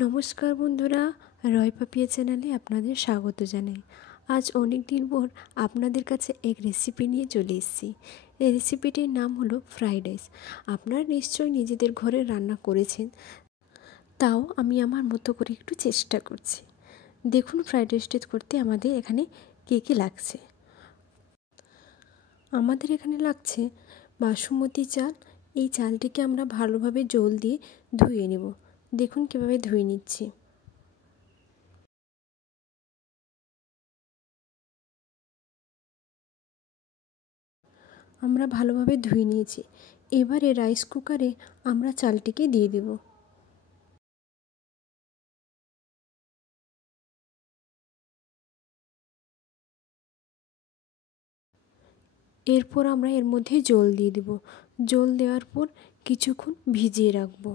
নমস্কার বন্ধুরা, রয় পাপিয়া চ্যানেলে আপনাদের স্বাগত জানাই। আজ অনেক দিন পর আপনাদের কাছে এক রেসিপি নিয়ে চলে এসেছি। এই রেসিপিটির নাম হলো ফ্রাইড রাইস। আপনারা নিশ্চয়ই নিজেদের ঘরে রান্না করেছেন, তাও আমি আমার মতো করে একটু চেষ্টা করছি। দেখুন ফ্রাইড রাইসটি করতে আমাদের এখানে কী কী লাগছে। আমাদের এখানে লাগছে বাসমতি চাল। এই চালটিকে আমরা ভালোভাবে জল দিয়ে ধুয়ে নেব। দেখুন কীভাবে ধুয়ে নিচ্ছি। আমরা ভালোভাবে ধুয়ে নিয়েছি। এবারে রাইস কুকারে আমরা চালটিকে দিয়ে দেব। এরপর আমরা এর মধ্যে জল দিয়ে দেব। জল দেওয়ার পর কিছুক্ষণ ভিজিয়ে রাখব।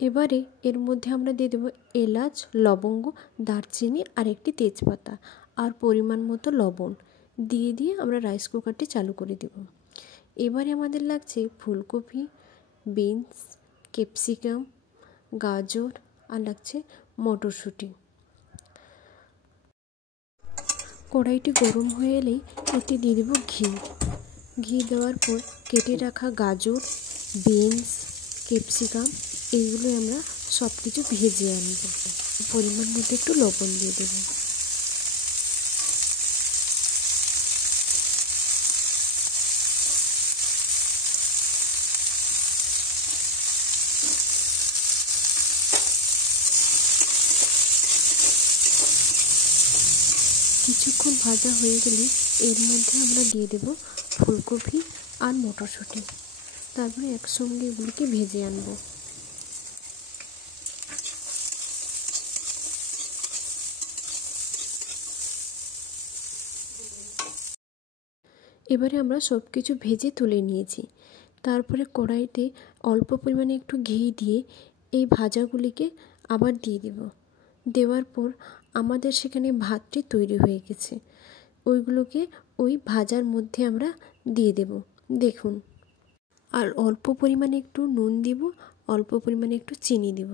এবারে এর মধ্যে আমরা দিয়ে দেবো এলাচ, লবঙ্গ, দারচিনি আর একটি তেজপাতা আর পরিমাণ মতো লবণ দিয়ে আমরা রাইস কুকারটি চালু করে দেব। এবারে আমাদের লাগছে ফুলকপি, বিনস, ক্যাপসিকাম, গাজর আর লাগছে মটরশুঁটি। কড়াইটি গরম হয়ে এলেই এতে দিয়ে দেবো ঘি। ঘি দেওয়ার পর কেটে রাখা গাজর, বিনস, ক্যাপসিকাম এইগুলো আমরা সব কিছু ভেজে আনবো। পরিমাণ মতো একটু লবণ দিয়ে দেবো। কিছুক্ষণ ভাজা হয়ে গেলে এর মধ্যে আমরা দিয়ে দেব ফুলকপি আর মটরশুঁটি। তারপরে একসঙ্গে এগুলিকে ভেজে আনবো। এবারে আমরা সব কিছু ভেজে তুলে নিয়েছি। তারপরে কড়াইতে অল্প পরিমাণে একটু ঘি দিয়ে এই ভাজাগুলিকে আবার দিয়ে দেব। দেওয়ার পর আমাদের সেখানে ভাতটি তৈরি হয়ে গেছে। ওইগুলোকে ওই ভাজার মধ্যে আমরা দিয়ে দেব। দেখুন, আর অল্প পরিমাণে একটু নুন দিব, অল্প পরিমাণে একটু চিনি দেব।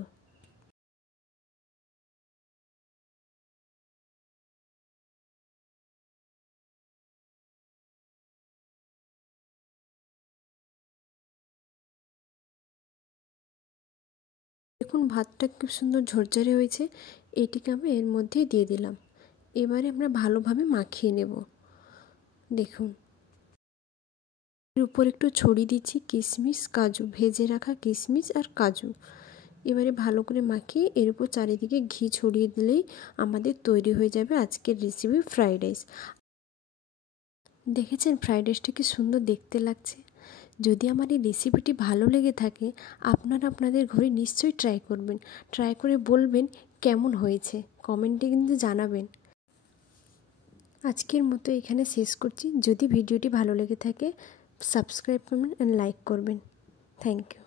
দেখুন ভাতটা খুব সুন্দর ঝরঝরে হয়েছে। এটিকে আমি এর মধ্যে দিয়ে দিলাম। এবারে আমরা ভালোভাবে মাখিয়ে নেব। দেখুন, এর উপর একটু ছড়িয়ে দিচ্ছি কিশমিশ, কাজু, ভেজে রাখা কিশমিশ আর কাজু। এবারে ভালো করে মাখিয়ে এর উপর চারিদিকে ঘি ছড়িয়ে দিলেই আমাদের তৈরি হয়ে যাবে আজকের রেসিপি ফ্রাইড রাইস। দেখেছেন ফ্রাইড রাইসটা কি সুন্দর দেখতে লাগছে। যদি আমার এই রেসিপিটি ভালো লেগে থাকে, আপনারা আপনাদের ঘরে নিশ্চয়ই ট্রাই করবেন। ট্রাই করে বলবেন কেমন হয়েছে, কমেন্টে কিন্তু জানাবেন। আজকের মতো এখানে শেষ করছি। যদি ভিডিওটি ভালো লেগে থাকে সাবস্ক্রাইব করবেন অ্যান্ড লাইক করবেন। Thank you.